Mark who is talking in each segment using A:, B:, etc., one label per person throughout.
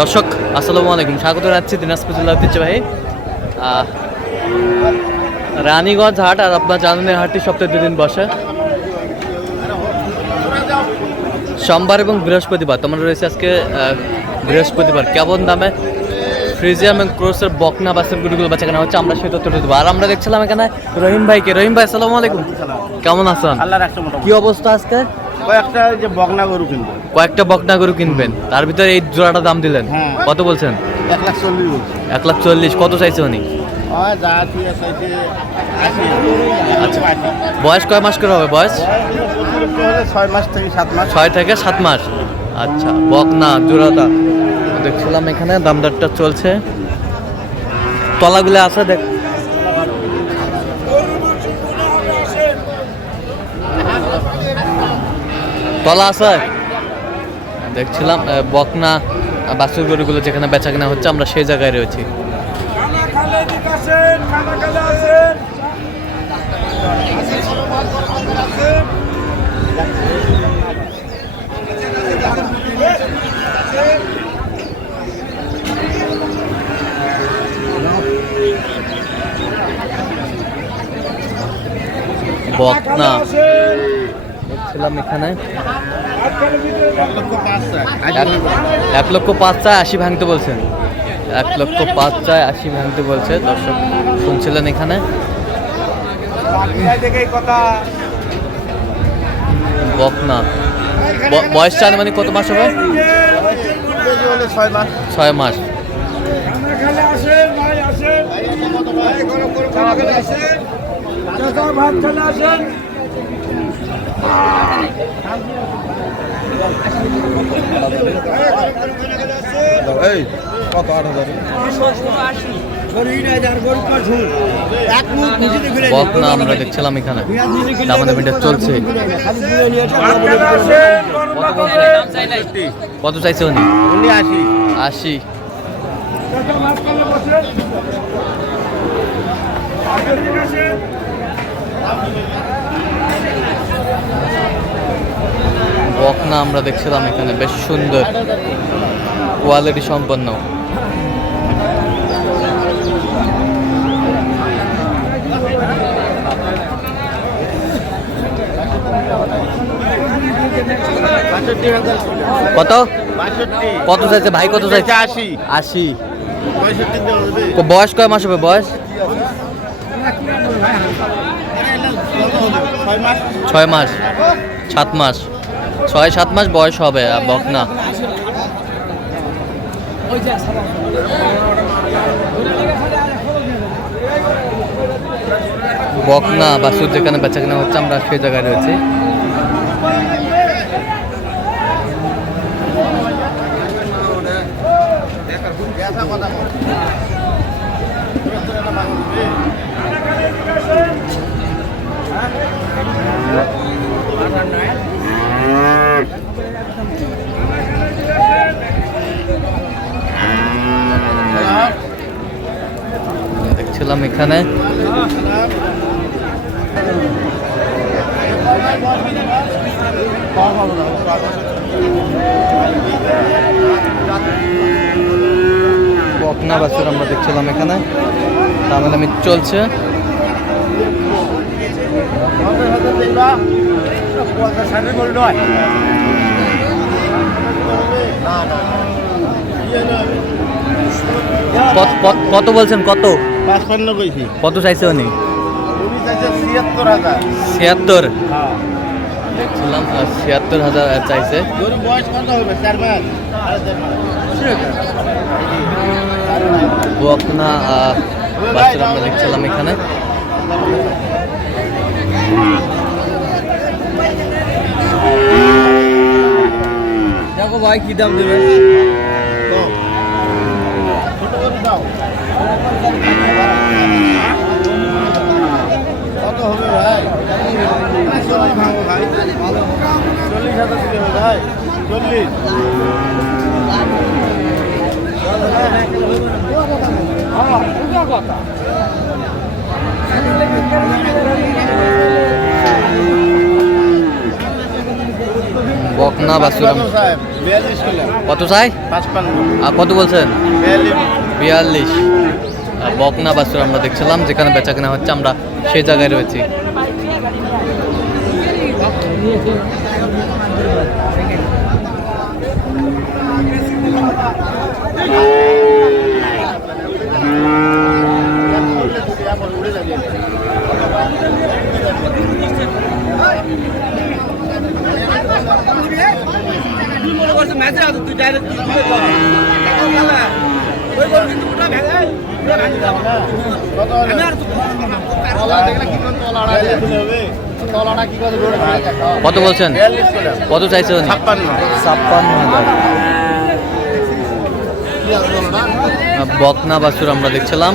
A: দর্শক আসসালামু আলাইকুম। স্বাগত জানাচ্ছি দিনাজপুর জেলা ঐতিহ্যবাহী রানীগঞ্জ হাট আর আপনার জানানের হাটটি সপ্তাহে দুদিন বসে। সোমবার এবং বৃহস্পতিবার তোমরা রয়েছে আজকে বৃহস্পতিবার। কেমন দামে ফ্রিজিয়াম এবং ক্রোসের বকনা বাসের গুলিগুলো বেচা কেনা হচ্ছে আমরা সেই তথ্যটা দেবো। আর আমরা দেখছিলাম এখানে রহিম ভাইকে। রহিম ভাই আসসালামু আলাইকুম। কেমন আছেন? কি অবস্থা আজকে?
B: কয়েকটা যে বগনা গরু কিনবো
A: কয়েকটা বকনা গরু কিনবেন। তার ভিতরে এই জোড়াটা দাম দিলেন।
B: হ্যাঁ।
A: কত বলছেন?
B: এক লাখ চল্লিশ বলছে।
A: এক লাখ চল্লিশ। কত চাইছে উনি?
B: যা আশি
A: আচ্ছা। বয়স কয় মাস করে হবে? বয়স?
B: ছয় মাস থেকে সাত মাস।
A: ছয় থেকে সাত মাস। আচ্ছা বকনা জোড়াটা। দেখছিলাম এখানে দামদারটা চলছে। তলাগুলো আছে দেখ তলা আছে। দেখছিলাম বকনা বাছুর গরুগুলো যেখানে বেচা কেনা হচ্ছে, আমরা সেই জায়গায় রয়েছি। বকনা।
C: আছেন
A: এখানে। এক- এক লক্ষ পাঁচ চায় আশি ভাঙতে বলছেন। এক লক্ষ পাঁচ চায় আশি ভাঙতে বলছে দর্শক শুনছিলেন এখানে। বকনা চান মানে কত মাস হবে?
B: ছয় মাস।
A: ছয় মাস
B: এই কত? আট হাজার।
A: বকনা আমরা দেখছিলাম এখানে। আমাদের মিটার চলছে। কত চাইছে উনি?
B: আশি
A: আশি। বকনা আমরা দেখছিলাম এখানে বেশ সুন্দর। কোয়ালিটি সম্পন্ন। কত? কত চাইছে ভাই? কত চাইছে?
B: আশি।
A: আশি বয়স কয় মাস হবে বয়স?
B: ছয় মাস?
A: সাত মাস। ছয় সাত মাস বয়স হবে বকনা। বকনা বাসুর যেখানে বেচা কেনা হচ্ছে আমরা সেই জায়গায় রয়েছি।
B: কথা
A: দেখছিলাম এখানে। আমরা দেখছিলাম এখানে। দামাদামি চলছে। কত- বলছেন কত?
B: পাঁচপান্ন কইছি।
A: কত চাইছে উনি?
B: ছিয়াত্তর হাজার।
A: ছিয়াত্তর? দেখছিলাম ছিয়াত্তর হাজার চাইছে।
B: বয়স কত হবে চার মাস সাড়ে চার মাস
A: বকনা আহ, আমরা দেখছিলাম এখানে।
C: ভাই কি দাম দেবে
B: ছোট গরু দাও কত হবে ভাই চল্লিশ ভাঙো ভাই চল্লিশ হাজার দিতে হবে ভাই চল্লিশ
A: বকনা
B: কিলো
A: কত চাই? আর কত বলছেন?
B: বিয়াল্লিশ।
A: বকনা বাসুর আমরা দেখছিলাম যেখানে বেচা কেনা হচ্ছে আমরা সেই জায়গায় রয়েছি।
B: ধরে। ভাঙা যায়?
A: কত বলছেন? কত চাইছে উনি?
B: ছাপ্পান্ন।
A: হাজার। বকনা বাছুর আমরা দেখছিলাম।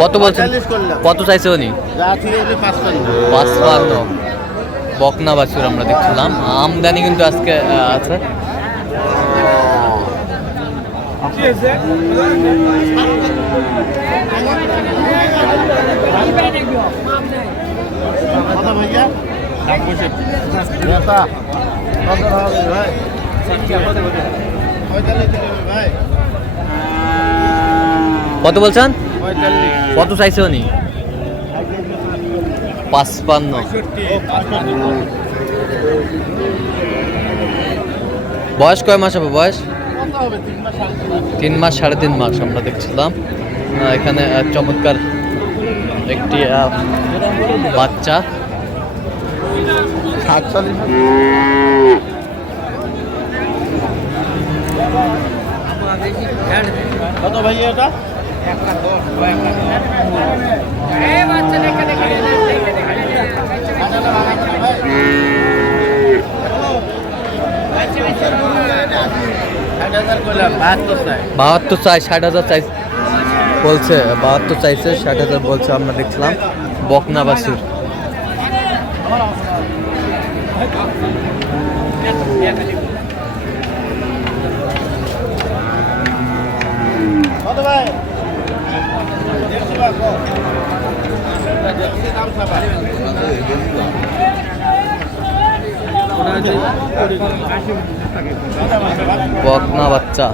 A: কত বলছেন? কত চাইছে উনি?
B: পাঁচপান্ন।
A: বকনা বাছুর আমরা দেখছিলাম। আমদানি কিন্তু আজকে আছে।
B: ভাই পঁয়তাল্লিশ দিলে হবে ভাই
A: কত বলছেন? কত চাইছে উনি? পাঁচপান্ন। বয়স কয় মাস হবে বয়স?
B: তিন মাস সাড়ে তিন মাস
A: আমরা দেখছিলাম। এখানে চমৎকার একটি বাচ্চা।
B: কত ভাইয়া এটা? বাহাত্তর চাই,
A: ষাট হাজার চাই। বলছে, বাহাত্তর চাইছে, ষাট হাজার বলছে, আমরা দেখছিলাম বকনা বাসুর বকনা বাচ্চা।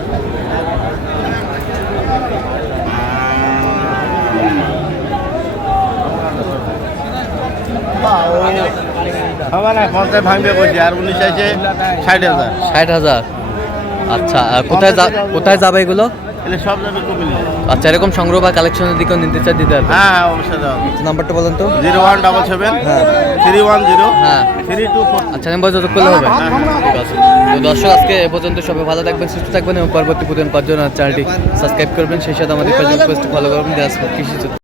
B: আমার পঞ্চাশ ভাঙবে আর উনি চাইছে ষাট হাজার।
A: ষাট হাজার। আচ্ছা আর কোথায় কোথায় যাবে এগুলো?
B: সব যাবে। কপিলে
A: আচ্ছা এরকম সংগ্রহ বা কালেকশনের দিকেও নিতে চাই দিতে
B: হ্যাঁ হ্যাঁ অবশ্যই। দাও
A: নাম্বারটা বলেন তো।
B: জিরো ওয়ান ডাবল সেভেন
A: হ্যাঁ।
B: থ্রি ওয়ান জিরো
A: হ্যাঁ।
B: Three two four.
A: আচ্ছা নাম্বার যত করলে হবে। ঠিক আছে। তো দর্শক আজকে এ পর্যন্ত সবাই ভালো থাকবেন সুস্থ থাকবেন এবং পরবর্তী প্রতিদিন পাঁচজন চ্যানেলটি সাবস্ক্রাইব করবেন। সেই সাথে আমাদের ফেসবুক পেজটি ফলো করবেন। দেশ কৃষি